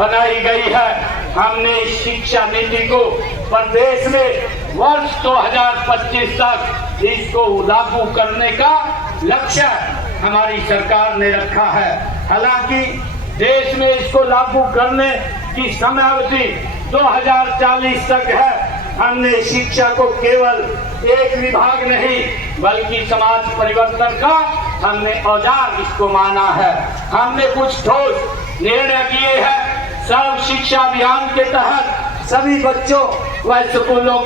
बनाई गई है। हमने शिक्षा नीति को प्रदेश में वर्ष 2025 तक इसको लागू करने का लक्ष्य हमारी सरकार ने रखा है। हालांकि देश में इसको लागू करने की समयावधि 2040 तक है। हमने शिक्षा को केवल एक विभाग नहीं बल्कि समाज परिवर्तन का हमने औजार इसको माना है। हमने कुछ ठोस निर्णय किए हैं। सर्व शिक्षा अभियान के तहत सभी बच्चों व स्कूलों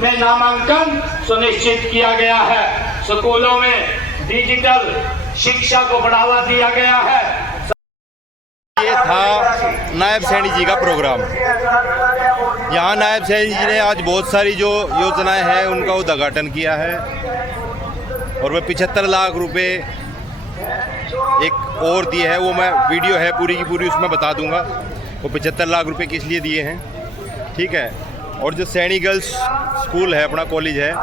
में नामांकन सुनिश्चित किया गया है। स्कूलों में डिजिटल शिक्षा को बढ़ावा दिया गया है। ये था नायब सैनी जी का प्रोग्राम। यहाँ नायब सैनी जी ने आज बहुत सारी जो योजनाएं हैं उनका उद्घाटन किया है और वह 75 लाख रुपए एक और दिए है। वो मैं वीडियो है पूरी की पूरी उसमें बता दूंगा वो 75 लाख रुपए किस लिए दिए हैं, ठीक है। और जो सैनी गर्ल्स स्कूल है अपना कॉलेज है,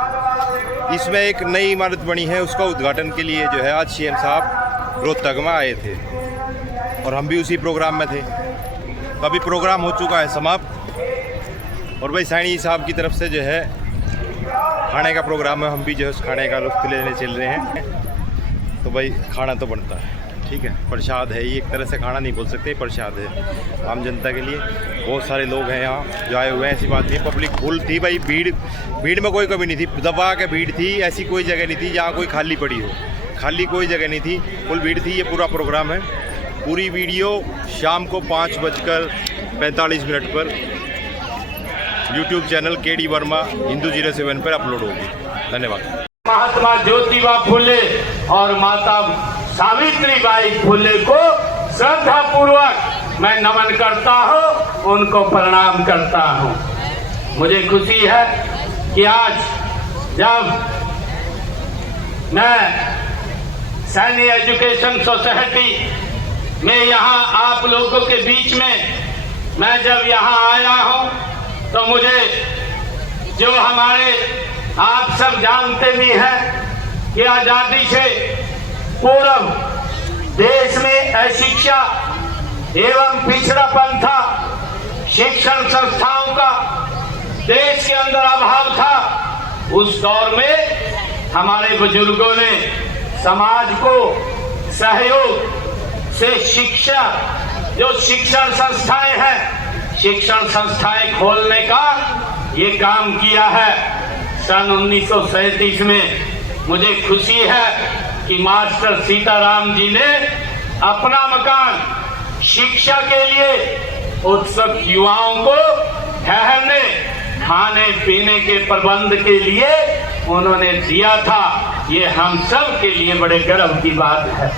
इसमें एक नई इमारत बनी है, उसका उद्घाटन के लिए जो है आज सीएम साहब रोहतक में आए थे और हम भी उसी प्रोग्राम में थे। तो अभी प्रोग्राम हो चुका है समाप्त और भाई सैनी साहब की तरफ से जो है खाने का प्रोग्राम है। हम भी जो है उस खाने का लुत्फ लेने चल रहे हैं। तो भाई खाना तो बनता है, ठीक है। प्रसाद है, ये एक तरह से खाना नहीं बोल सकते, प्रसाद है आम जनता के लिए। बहुत सारे लोग हैं यहाँ जो आए हुए हैं, ऐसी बात नहीं। पब्लिक फुल थी भाई, भीड़ में कोई कमी नहीं थी, दबा के भीड़ थी। ऐसी कोई जगह नहीं थी जहाँ कोई खाली पड़ी हो, खाली कोई जगह नहीं थी, फुल भीड़ थी। ये पूरा प्रोग्राम है। पूरी वीडियो शाम को 5:45 पर YouTube channel KD Verma Hindu 07 पर अपलोड होगी। धन्यवाद। महात्मा ज्योतिबा फुले और माता सावित्रीबाई फुले को श्रद्धा पूर्वक मैं नमन करता हूँ, उनको प्रणाम करता हूँ। मुझे खुशी है कि आज जब मैं सैनी एजुकेशन सोसाइटी में यहाँ आप लोगों के बीच में मैं जब यहाँ आया हूँ तो मुझे जो हमारे आप सब जानते भी हैं कि आजादी से पूर्व देश में अशिक्षा एवं पिछड़ापन था, शिक्षण संस्थाओं का देश के अंदर अभाव था। उस दौर में हमारे बुजुर्गों ने समाज को सहयोग से शिक्षा जो शिक्षण संस्थाएं हैं, शिक्षण संस्थाएं खोलने का ये काम किया है। सन 1937 में मुझे खुशी है कि मास्टर सीताराम जी ने अपना मकान शिक्षा के लिए उत्सुक युवाओं को ठहरने खाने पीने के प्रबंध के लिए उन्होंने दिया था। ये हम सब के लिए बड़े गर्व की बात है।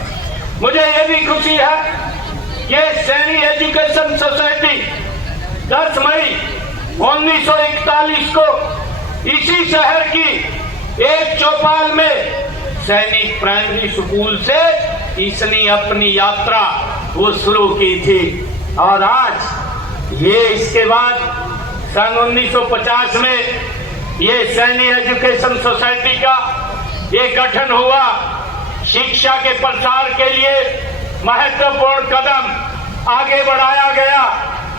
मुझे ये भी खुशी है कि सैनी एजुकेशन सोसाइटी 10 मई 1941 को इसी शहर की एक चौपाल में सैनिक प्राइमरी स्कूल से इसने अपनी यात्रा वो शुरू की थी और आज ये इसके बाद सन 1950 में ये सैनी एजुकेशन सोसाइटी का ये गठन हुआ। शिक्षा के प्रसार के लिए महत्वपूर्ण कदम आगे बढ़ाया गया,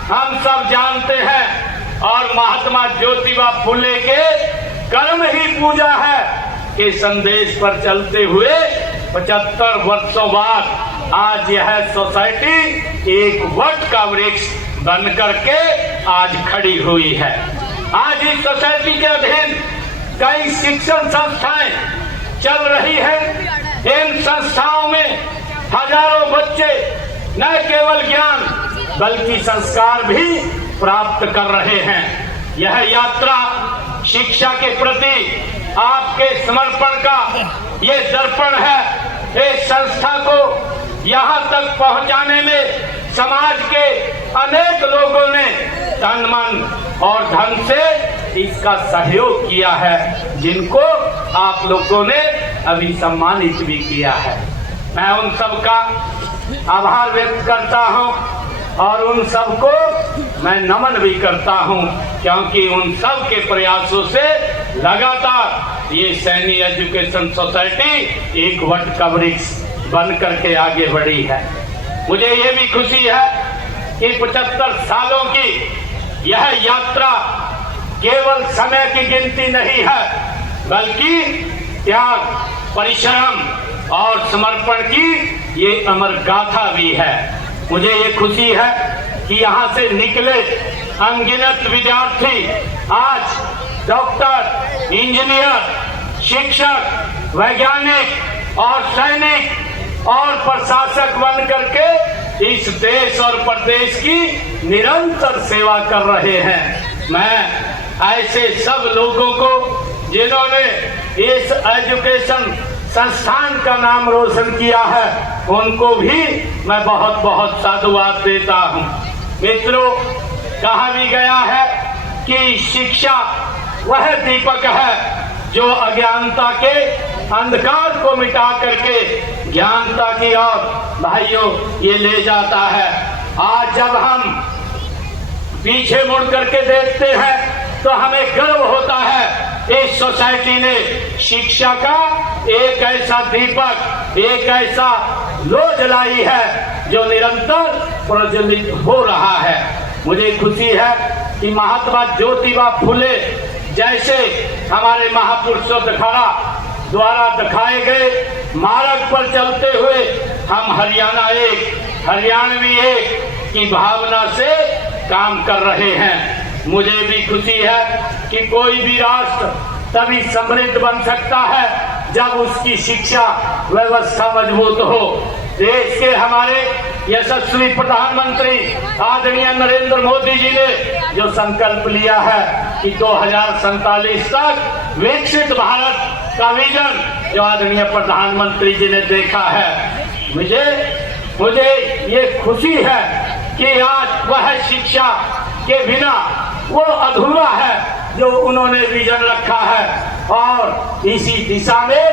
हम सब जानते हैं। और महात्मा ज्योतिबा फुले के कर्म ही पूजा है कि संदेश पर चलते हुए 75 वर्षों बाद आज यह सोसाइटी एक वट का वृक्ष बन करके आज खड़ी हुई है। आज इस सोसाइटी के अधीन कई शिक्षण संस्थाएं चल रही है। इन संस्थाओं में हजारों बच्चे न केवल ज्ञान बल्कि संस्कार भी प्राप्त कर रहे हैं। यह यात्रा शिक्षा के प्रति आपके समर्पण का ये दर्पण है। इस संस्था को यहाँ तक पहुँचाने में समाज के अनेक लोगों ने तन मन और धन से इसका सहयोग किया है, जिनको आप लोगों ने अभी सम्मानित भी किया है। मैं उन सब का आभार व्यक्त करता हूं और उन सबको मैं नमन भी करता हूं, क्योंकि उन सब के प्रयासों से लगातार ये सैनी एजुकेशन सोसाइटी एक वट का वृक्ष बन करके आगे बढ़ी है। मुझे ये भी खुशी है कि 75 सालों की यह यात्रा केवल समय की गिनती नहीं है, बल्कि त्याग, परिश्रम और समर्पण की ये अमर गाथा भी है। मुझे ये खुशी है कि यहाँ से निकले अनगिनत विद्यार्थी आज डॉक्टर, इंजीनियर, शिक्षक, वैज्ञानिक और सैनिक और प्रशासक बन करके इस देश और प्रदेश की निरंतर सेवा कर रहे हैं। मैं ऐसे सब लोगों को जिन्होंने इस एजुकेशन संस्थान का नाम रोशन किया है, उनको भी मैं बहुत बहुत साधुवाद देता हूँ। मित्रों, कहा भी गया है कि शिक्षा वह दीपक है जो अज्ञानता के अंधकार को मिटा करके ज्ञानता की ओर भाइयों ये ले जाता है। आज जब हम पीछे मुड़ करके देखते हैं तो हमें गर्व होता है, इस सोसाइटी ने शिक्षा का एक ऐसा दीपक, एक ऐसा लो जलाई है जो निरंतर प्रज्वलित हो रहा है। मुझे खुशी है कि महात्मा ज्योतिबा फुले जैसे हमारे महापुरुषों द्वारा दिखाए गए मार्ग पर चलते हुए हम हरियाणवी एक की भावना से काम कर रहे हैं। मुझे भी खुशी है कि कोई भी राष्ट्र तभी समृद्ध बन सकता है जब उसकी शिक्षा व्यवस्था मजबूत हो। देश के हमारे यशस्वी प्रधानमंत्री आदरणीय नरेंद्र मोदी जी ने जो संकल्प लिया है कि 2047 तक विकसित भारत का विजन जो आदरणीय प्रधानमंत्री जी ने देखा है, मुझे ये खुशी है कि आज वह शिक्षा के बिना वो अधूरा है जो उन्होंने विजन रखा है। और इसी दिशा में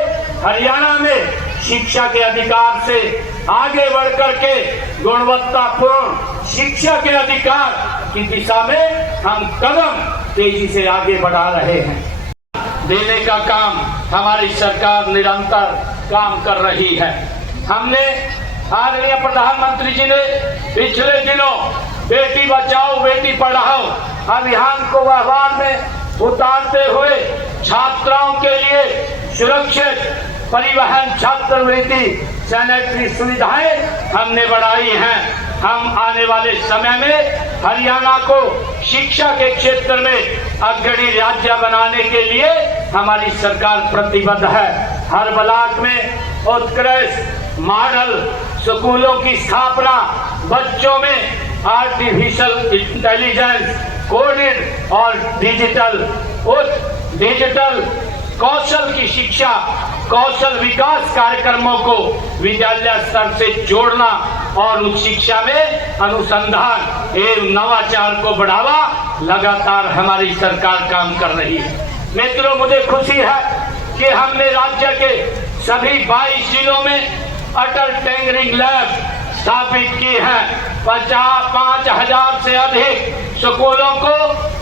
हरियाणा में शिक्षा के अधिकार से आगे बढ़ करके गुणवत्तापूर्ण शिक्षा के अधिकार की दिशा में हम कदम तेजी से आगे बढ़ा रहे हैं। देने का काम हमारी सरकार निरंतर काम कर रही है। हमने आदरणीय प्रधानमंत्री जी ने पिछले दिनों बेटी बचाओ बेटी पढ़ाओ अभियान को व्यवहार में उतारते हुए छात्राओं के लिए सुरक्षित परिवहन, छात्रवृत्ति, सैनिटरी सुविधाएं हमने बढ़ाई हैं। हम आने वाले समय में हरियाणा को शिक्षा के क्षेत्र में अग्रणी राज्य बनाने के लिए हमारी सरकार प्रतिबद्ध है। हर ब्लॉक में उत्कृष्ट मॉडल स्कूलों की स्थापना, बच्चों में आर्टिफिशियल इंटेलिजेंस, कोडिंग और डिजिटल कौशल की शिक्षा, कौशल विकास कार्यक्रमों को विद्यालय स्तर से जोड़ना और उच्च शिक्षा में अनुसंधान एवं नवाचार को बढ़ावा लगातार हमारी सरकार काम कर रही है। मित्रों, मुझे खुशी है कि हमने राज्य के सभी 22 जिलों में अटल टिंकरिंग लैब स्थापित की है। 5,000 से अधिक स्कूलों को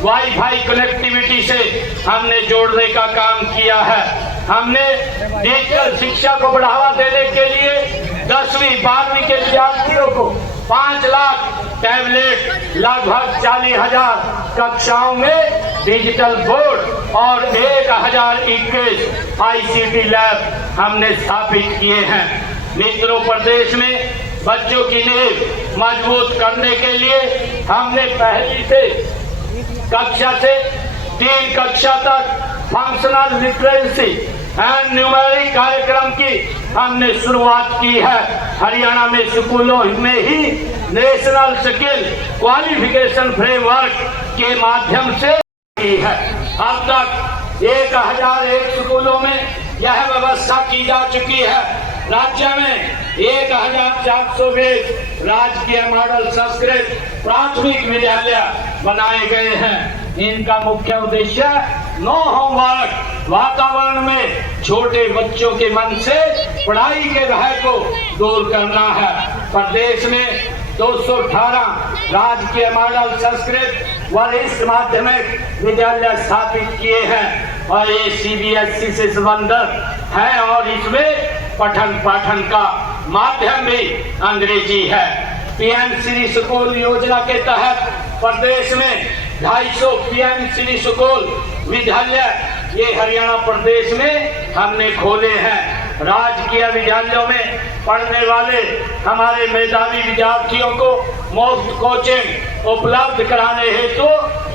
वाईफाई कनेक्टिविटी से हमने जोड़ने का काम किया है। हमने डिजिटल शिक्षा को बढ़ावा देने के लिए 10वीं 12वीं के विद्यार्थियों को 5 लाख टैबलेट, लगभग 40,000 कक्षाओं में डिजिटल बोर्ड और 1021 ICT लैब हमने स्थापित किए हैं। मित्रों, प्रदेश में बच्चों की नींव मजबूत करने के लिए हमने पहली से कक्षा से 3 कक्षा तक फंक्शनल लिटरेसी एंड न्यूमेरिक कार्यक्रम की हमने शुरुआत की है। हरियाणा में स्कूलों में ही नेशनल स्किल क्वालिफिकेशन फ्रेमवर्क के माध्यम से की है। अब तक 1001 स्कूलों में यह व्यवस्था की जा चुकी है। राज्य में 1420 राजकीय मॉडल संस्कृत प्राथमिक विद्यालय बनाए गए हैं। इनका मुख्य उद्देश्य नो होमवर्क वातावरण में छोटे बच्चों के मन से पढ़ाई के भय को दूर करना है। प्रदेश में 218 राजकीय मॉडल संस्कृत वरिष्ठ माध्यमिक विद्यालय स्थापित किए हैं और ये CBSE से संबंधित है और इसमें पठन पाठन का माध्यम भी अंग्रेजी है। पीएम श्री स्कूल योजना के तहत प्रदेश में 250 पीएम श्री स्कूल विद्यालय ये हरियाणा प्रदेश में हमने खोले हैं। राजकीय विद्यालयों में पढ़ने वाले हमारे मेधावी विद्यार्थियों को मुफ्त कोचिंग उपलब्ध कराने हेतु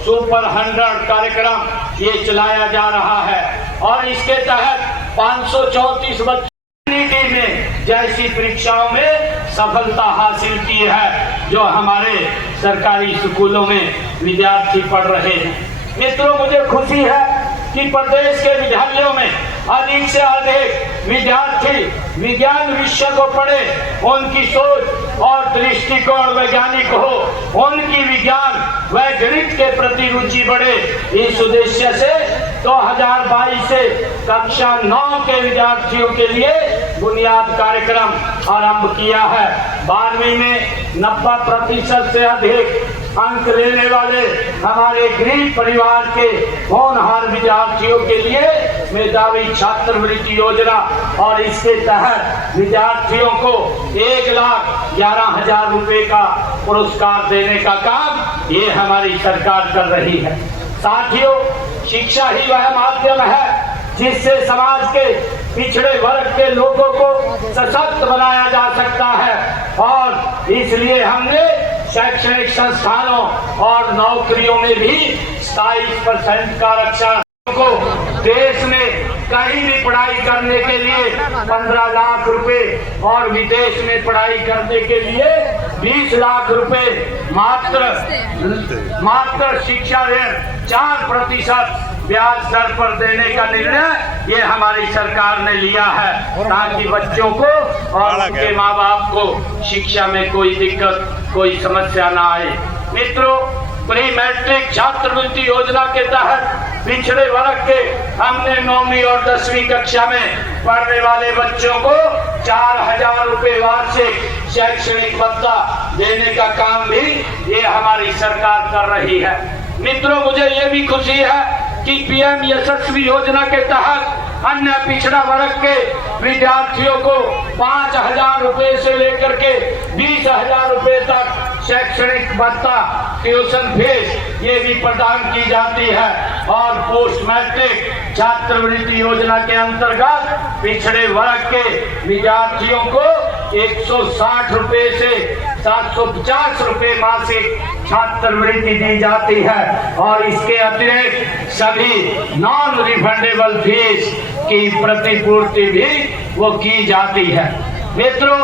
सुपर 100 कार्यक्रम ये चलाया जा रहा है और इसके तहत 534 बच्चों में जैसी परीक्षाओं में सफलता हासिल की है जो हमारे सरकारी स्कूलों में विद्यार्थी पढ़ रहे हैं। मित्रों, मुझे खुशी है कि प्रदेश के विद्यालयों में अधिक से अधिक विद्यार्थी विज्ञान विषय को पढ़े, उनकी सोच और दृष्टिकोण वैज्ञानिक हो, उनकी विज्ञान व गणित के प्रति रुचि बढ़े। इस उद्देश्य से 2022 से कक्षा 9 के विद्यार्थियों के लिए बुनियाद कार्यक्रम आरंभ किया है। 12वीं में 90% से अधिक अंक लेने वाले हमारे गरीब परिवार के होनहार विद्यार्थियों के लिए मेधावी छात्रवृत्ति योजना और इसके तहत विद्यार्थियों को 1,11,000 रुपए का पुरस्कार देने का काम ये हमारी सरकार कर रही है। साथियों, शिक्षा ही वह माध्यम है जिससे समाज के पिछड़े वर्ग के लोगों को सशक्त बनाया जा सकता है और इसलिए हमने शैक्षणिक संस्थानों और नौकरियों में भी 27% का आरक्षण को देश में कहीं भी पढ़ाई करने के लिए 15 लाख रुपए और विदेश में पढ़ाई करने के लिए 20 लाख रुपए मात्र शिक्षा ऋण 4% ब्याज दर पर देने का निर्णय ये हमारी सरकार ने लिया है ताकि बच्चों को और उनके माँ बाप को शिक्षा में कोई दिक्कत, कोई समस्या ना आए। मित्रों, प्री मैट्रिक छात्रवृत्ति योजना के तहत पिछड़े वर्ग के हमने 9वीं और 10वीं कक्षा में पढ़ने वाले बच्चों को 4,000 रुपए वार्षिक शैक्षणिक भत्ता देने का काम भी ये हमारी सरकार कर रही है। मित्रों, मुझे ये भी खुशी है कि पीएम यशस्वी योजना के तहत अन्य पिछड़ा वर्ग के विद्यार्थियों को 5,000 रुपए से लेकर के 20,000 रुपए तक शैक्षणिक भत्ता, ट्यूशन फीस ये भी प्रदान की जाती है और पोस्ट मैट्रिक छात्रवृत्ति योजना के अंतर्गत पिछड़े वर्ग के विद्यार्थियों को 160 रुपए से 750 रुपए मासिक छात्रवृत्ति दी जाती है और इसके अतिरिक्त सभी नॉन रिफंडेबल फीस की प्रतिपूर्ति भी वो की जाती है। मित्रों,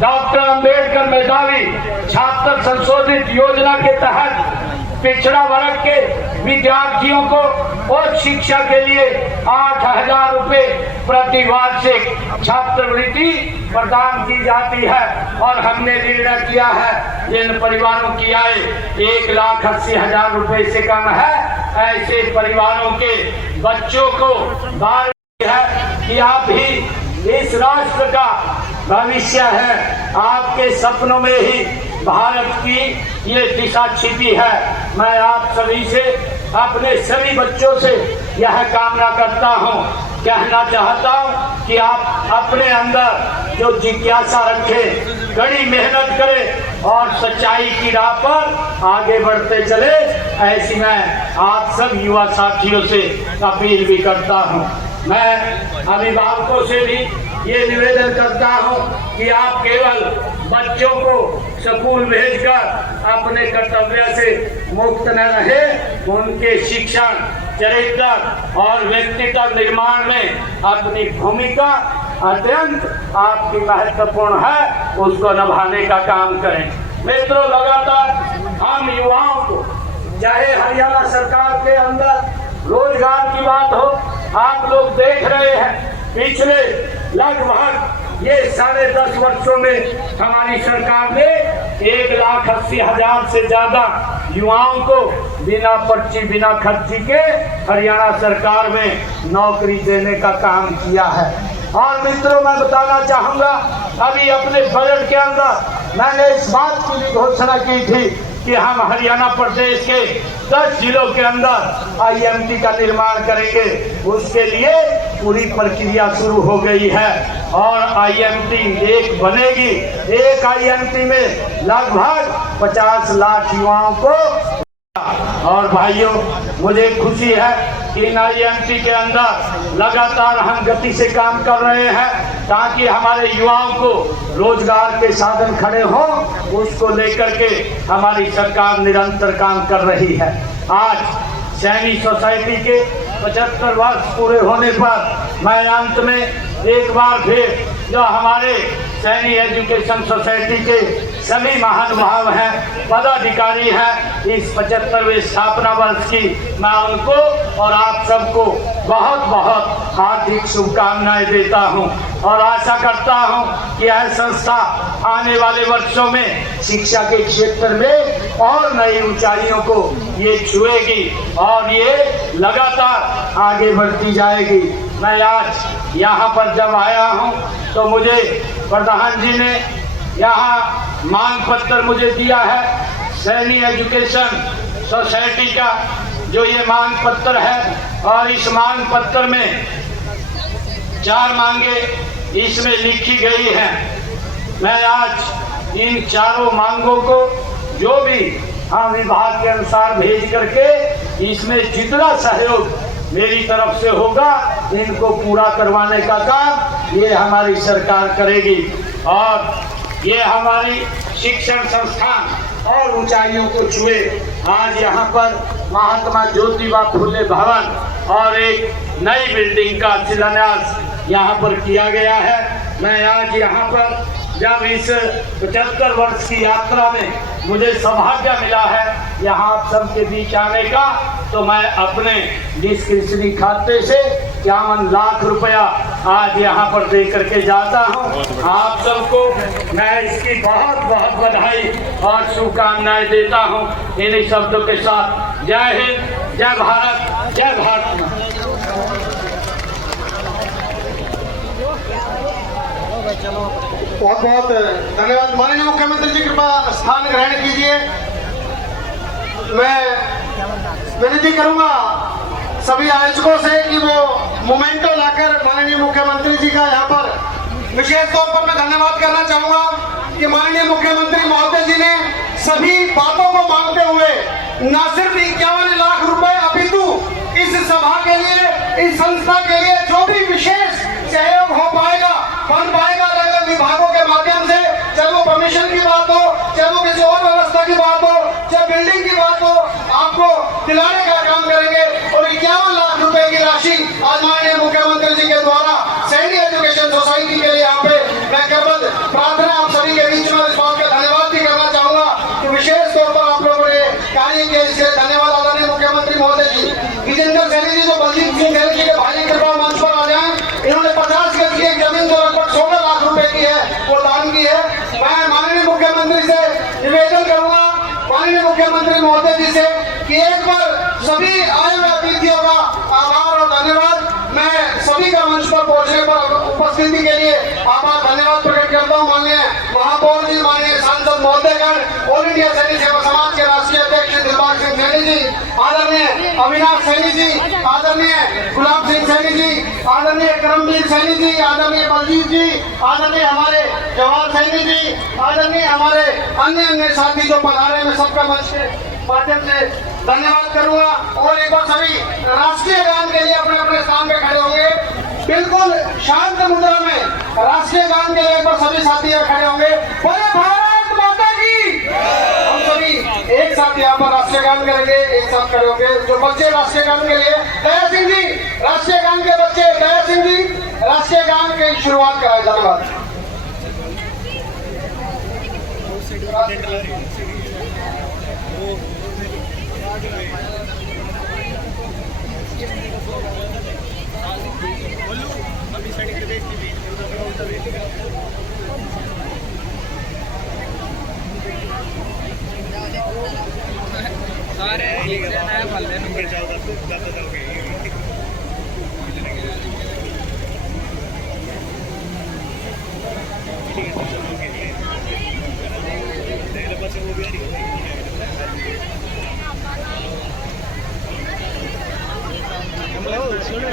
डॉक्टर अंबेडकर मेधावी छात्र संशोधित योजना के तहत पिछड़ा वर्ग के विद्यार्थियों को उच्च शिक्षा के लिए 8,000 रुपए प्रति वार्षिक छात्रवृत्ति प्रदान की जाती है और हमने निर्णय किया है जिन परिवारों की आय 1,80,000 रुपए से कम है ऐसे परिवारों के बच्चों को है कि आप ही इस राष्ट्र का भविष्य है, आपके सपनों में ही भारत की ये दिशा छिपी है। मैं आप सभी से, अपने सभी बच्चों से यह कामना करता हूँ, कहना चाहता हूँ कि आप अपने अंदर जो जिज्ञासा रखें, कड़ी मेहनत करें और सच्चाई की राह पर आगे बढ़ते चले। ऐसी मैं आप सब युवा साथियों से अपील भी करता हूँ। मैं अभिभावकों से भी ये निवेदन करता हूँ कि आप केवल बच्चों को स्कूल भेजकर अपने कर्तव्य से मुक्त न रहे, उनके शिक्षण, चरित्र और व्यक्तित्व निर्माण में अपनी भूमिका अत्यंत आपकी महत्वपूर्ण है, उसको निभाने का काम करें। मित्रों, लगातार हम युवाओं को, चाहे हरियाणा सरकार के अंदर रोजगार की बात हो, आप लोग देख रहे हैं पिछले लगभग ये 10.5 वर्षों में हमारी सरकार ने 1,80,000 से ज्यादा युवाओं को बिना पर्ची, बिना खर्ची के हरियाणा सरकार में नौकरी देने का काम किया है। और मित्रों, मैं बताना चाहूंगा, अभी अपने बजट के अंदर मैंने इस बात की भी घोषणा की थी कि हम हरियाणा प्रदेश के 10 जिलों के अंदर IMT का निर्माण करेंगे। उसके लिए पूरी प्रक्रिया शुरू हो गई है और IMT एक बनेगी। एक IMT में लगभग 50 लाख युवाओं को। और भाइयों, मुझे खुशी है कि इन IMT के अंदर लगातार हम गति से काम कर रहे हैं ताकि हमारे युवाओं को रोजगार के साधन खड़े हों। उसको लेकर के हमारी सरकार निरंतर काम कर रही है। आज सैनी सोसाइटी के 75 वर्ष पूरे होने पर मैं अंत में एक बार फिर जो हमारे सैनी एजुकेशन सोसाइटी के सभी महानुभाव हैं, पदाधिकारी हैं, इस 75वें स्थापना वर्ष की मैं उनको और आप सबको बहुत बहुत हार्दिक शुभकामनाएं देता हूं और आशा करता हूं कि यह संस्था आने वाले वर्षों में शिक्षा के क्षेत्र में और नई ऊंचाइयों को ये छुएगी और ये लगातार आगे बढ़ती जाएगी। मैं आज यहाँ पर जब आया हूँ तो मुझे प्रधान जी ने यहाँ मांग पत्र मुझे दिया है सैनी एजुकेशन सोसाइटी का, जो ये मांग पत्र है और इस मांग पत्र में 4 मांगे इसमें लिखी गई हैं। मैं आज इन चारों मांगों को जो भी हम विभाग के अनुसार भेज करके इसमें जितना सहयोग मेरी तरफ से होगा इनको पूरा करवाने का काम ये हमारी सरकार करेगी और ये हमारी शिक्षण संस्थान और ऊंचाइयों को छुए। आज यहाँ पर महात्मा ज्योतिबा फुले भवन और एक नई बिल्डिंग का शिलान्यास यहाँ पर किया गया है। मैं आज यहाँ पर जब इस 75 वर्ष की यात्रा में मुझे सौभाग्य मिला है यहाँ आप सबके बीच आने का, तो मैं अपने डिस्क्रिप्शनरी खाते से 51 लाख रुपया आज यहाँ पर दे करके जाता हूँ। आप सबको मैं इसकी बहुत बहुत बधाई और शुभकामनाएं देता हूँ। इन्हीं शब्दों के साथ जय हिंद, जय भारत, जय भारत। बहुत बहुत धन्यवाद। माननीय मुख्यमंत्री जी कृपया स्थान ग्रहण कीजिए। मैं विनती करूंगा सभी आयोजकों से कि वो मोमेंटो लाकर माननीय मुख्यमंत्री जी का यहाँ पर विशेष तौर पर मैं धन्यवाद करना चाहूंगा कि माननीय मुख्यमंत्री महोदय जी ने सभी बातों को मांगते हुए न सिर्फ 51 लाख रुपए अपितु इस सभा के लिए, इस संस्था के लिए जो भी विशेष सहयोग हो पाएगा, बन पाएगा अलग अलग विभागों के माध्यम से, चाहे वो परमिशन की बात हो, चाहे वो किसी और व्यवस्था की बात हो, चाहे बिल्डिंग की बात हो, आपको दिलाने का काम करेंगे। और 51 लाख रुपए की राशि आज माननीय मुख्यमंत्री जी के द्वारा सैनी एजुकेशन सोसाइटी के लिए यहाँ पे मैं केवल प्रार्थना आप सभी के बीच में इस बात का धन्यवाद भी करना चाहूंगा कि विशेष तौर पर आप लोगों ने कार्य किया, इसके धन्यवाद आदरणीय मुख्यमंत्री महोदय जी। विजेंद्र सैनी जी जो बलजीत सिंह सैनी जी के भाई कृपा मंच पर आ जाए, इन्होंने 50 गज की एक जमीन जो लगभग 16 लाख रुपए की है वो दान की है। मैं माननीय मुख्यमंत्री से निवेदन करूंगा, माननीय मुख्यमंत्री महोदय जी से कि एक बार सभी आए हुए अतिथियों का आभार और धन्यवाद। मैं सभी का मंच पर पहुंचने पर उपस्थिति के लिए आभार धन्यवाद प्रकट करता हूं। माननीय महापौर जी, माननीय सांसद महोदयगण, ऑल इंडिया सैनी सेवा समाज के राष्ट्रीय अध्यक्ष दिलबाग सिंह सैनी जी, आदरणीय अविनाश सैनी जी, आदरणीय गुलाब सिंह सैनी जी, आदरणीय करमवीर सैनी जी, आदरणीय बलजीत जी, आदरणीय हमारे जवाहर सैनी जी, आदरणीय हमारे अन्य साथी जो पधारे, में सबका मंच के माध्यम से धन्यवाद करूंगा। और एक बार सभी राष्ट्रीय गान के लिए अपने अपने स्थान पे खड़े होंगे, बिल्कुल शांत मुद्रा में राष्ट्रीय गान के लिए एक बार सभी साथी खड़े होंगे। बोले भारत माता की। हम सभी एक साथ यहाँ पर राष्ट्रीय गान करेंगे, एक साथ खड़े होंगे। जो बच्चे राष्ट्रीय गान के लिए, दया सिंह जी, राष्ट्रीय गान के बच्चे, दया सिंह जी राष्ट्रीय गान की शुरुआत कराए। धन्यवाद। सारे नंबर चल सुनो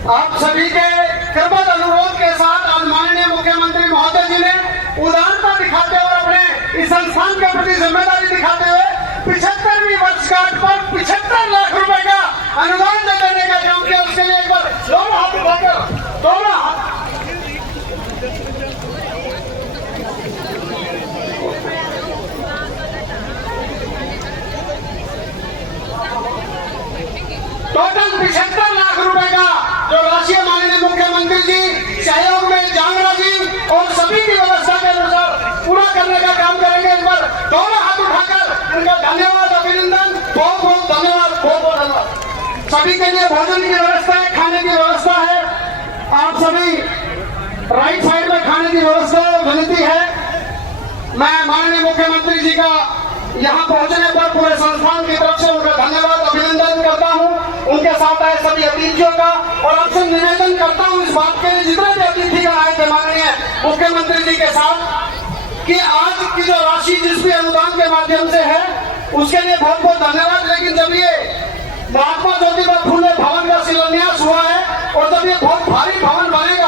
आप सभी के कृपा अनुरोध के साथ आज माननीय मुख्यमंत्री महोदय जी ने उदारता दिखाते हुए अपने इस संस्थान के प्रति जिम्मेदारी दिखाते हुए 75वीं वर्षगांठ पर 75 लाख रुपए का अनुदान देने का काम किया। उसके लिए एक बार दोनों हाथ उठाकर दोनों हाथ टोटल 75 लाख रुपए का जो राशि माननीय मुख्यमंत्री जी सहयोग में जांगरा जी और सभी की व्यवस्था के अनुसार पूरा करने का काम करेंगे। इस पर दोनों हाथ उठाकर उनका धन्यवाद अभिनंदन, बहुत बहुत धन्यवाद, बहुत बहुत धन्यवाद। सभी के लिए भोजन की व्यवस्था है, खाने की व्यवस्था है। आप सभी राइट साइड में खाने की व्यवस्था विनती है। मैं माननीय मुख्यमंत्री जी का यहाँ पहुंचने पर पूरे संस्थान की तरफ से उनका धन्यवाद अभिनंदन करता हूँ, उनके साथ आए सभी अतिथियों का, और आपसे निवेदन करता हूँ इस बात के लिए जितने भी अतिथिगण आए थे माननीय मुख्यमंत्री जी के साथ कि आज की जो राशि जिस भी अनुदान के माध्यम से है उसके लिए बहुत बहुत धन्यवाद। लेकिन जब ये महात्मा ज्योतिबा फुले भवन का शिलान्यास हुआ है और जब ये बहुत भारी भवन बनेगा